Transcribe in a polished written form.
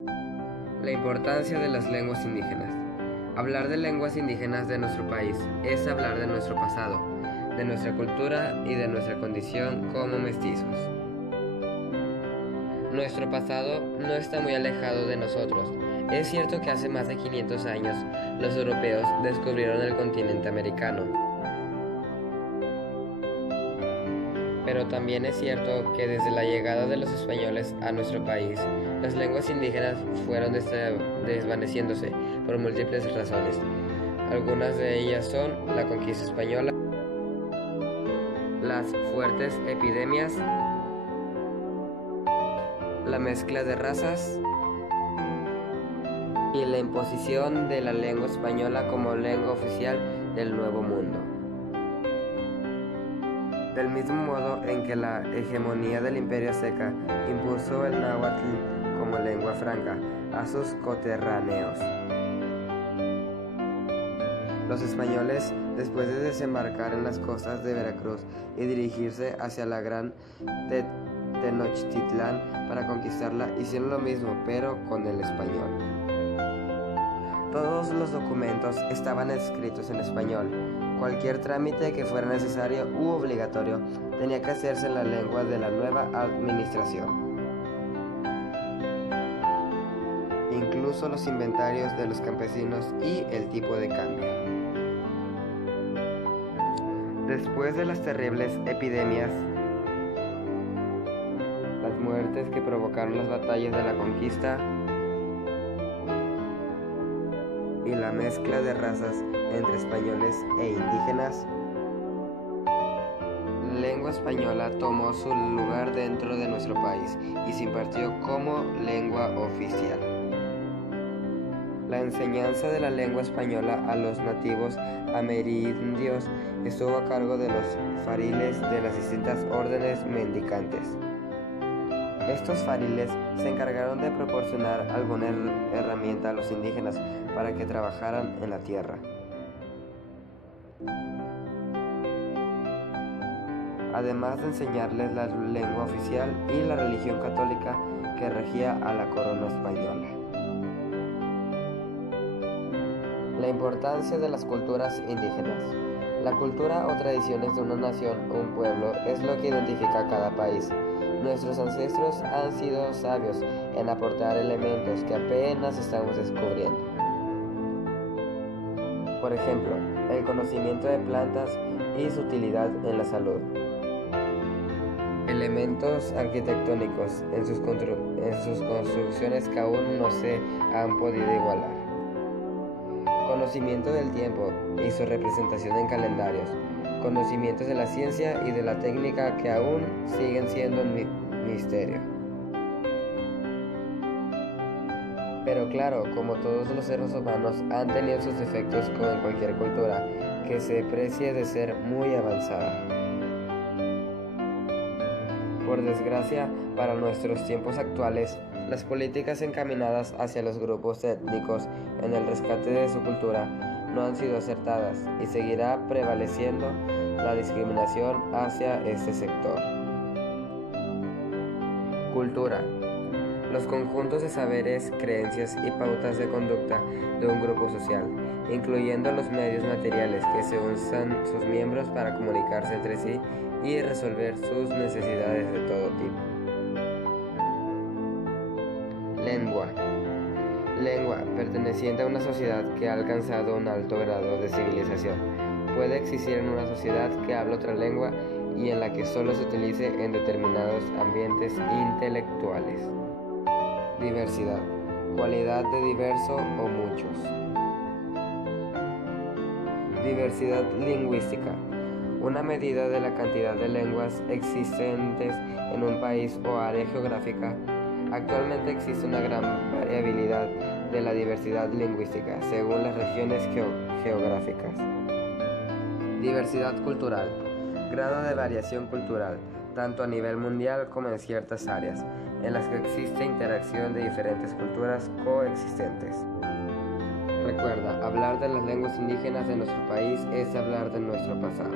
La importancia de las lenguas indígenas. Hablar de lenguas indígenas de nuestro país es hablar de nuestro pasado, de nuestra cultura y de nuestra condición como mestizos. Nuestro pasado no está muy alejado de nosotros. Es cierto que hace más de 500 años los europeos descubrieron el continente americano. Pero también es cierto que desde la llegada de los españoles a nuestro país, las lenguas indígenas fueron desvaneciéndose por múltiples razones. Algunas de ellas son la conquista española, las fuertes epidemias, la mezcla de razas y la imposición de la lengua española como lengua oficial del Nuevo Mundo. Del mismo modo en que la hegemonía del Imperio Azteca impuso el náhuatl como lengua franca a sus coterráneos. Los españoles, después de desembarcar en las costas de Veracruz y dirigirse hacia la gran Tenochtitlán para conquistarla, hicieron lo mismo, pero con el español. Todos los documentos estaban escritos en español. Cualquier trámite que fuera necesario u obligatorio tenía que hacerse en la lengua de la nueva administración. Incluso los inventarios de los campesinos y el tipo de cambio. Después de las terribles epidemias, las muertes que provocaron las batallas de la conquista y la mezcla de razas entre españoles e indígenas, la lengua española tomó su lugar dentro de nuestro país y se impartió como lengua oficial. La enseñanza de la lengua española a los nativos amerindios estuvo a cargo de los fariles de las distintas órdenes mendicantes. Estos fariles se encargaron de proporcionar alguna herramienta a los indígenas para que trabajaran en la tierra. Además de enseñarles la lengua oficial y la religión católica que regía a la corona española. La importancia de las culturas indígenas. La cultura o tradiciones de una nación o un pueblo es lo que identifica a cada país. Nuestros ancestros han sido sabios en aportar elementos que apenas estamos descubriendo. Por ejemplo, el conocimiento de plantas y su utilidad en la salud. Elementos arquitectónicos en sus construcciones que aún no se han podido igualar. Conocimiento del tiempo y su representación en calendarios. Conocimientos de la ciencia y de la técnica que aún siguen siendo un misterio. Pero claro, como todos los seres humanos han tenido sus defectos como en cualquier cultura que se precie de ser muy avanzada. Por desgracia, para nuestros tiempos actuales, las políticas encaminadas hacia los grupos étnicos en el rescate de su cultura no han sido acertadas y seguirá prevaleciendo la discriminación hacia este sector. Cultura. Los conjuntos de saberes, creencias y pautas de conducta de un grupo social, incluyendo los medios materiales que se usan sus miembros para comunicarse entre sí y resolver sus necesidades de todo tipo. Lengua. Lengua, perteneciente a una sociedad que ha alcanzado un alto grado de civilización. Puede existir en una sociedad que habla otra lengua y en la que solo se utilice en determinados ambientes intelectuales. Diversidad. Cualidad de diverso o muchos. Diversidad lingüística. Una medida de la cantidad de lenguas existentes en un país o área geográfica. Actualmente existe una gran variabilidad de la diversidad lingüística según las regiones geográficas. Diversidad cultural. Grado de variación cultural, tanto a nivel mundial como en ciertas áreas, en las que existe interacción de diferentes culturas coexistentes. Recuerda, hablar de las lenguas indígenas de nuestro país es hablar de nuestro pasado.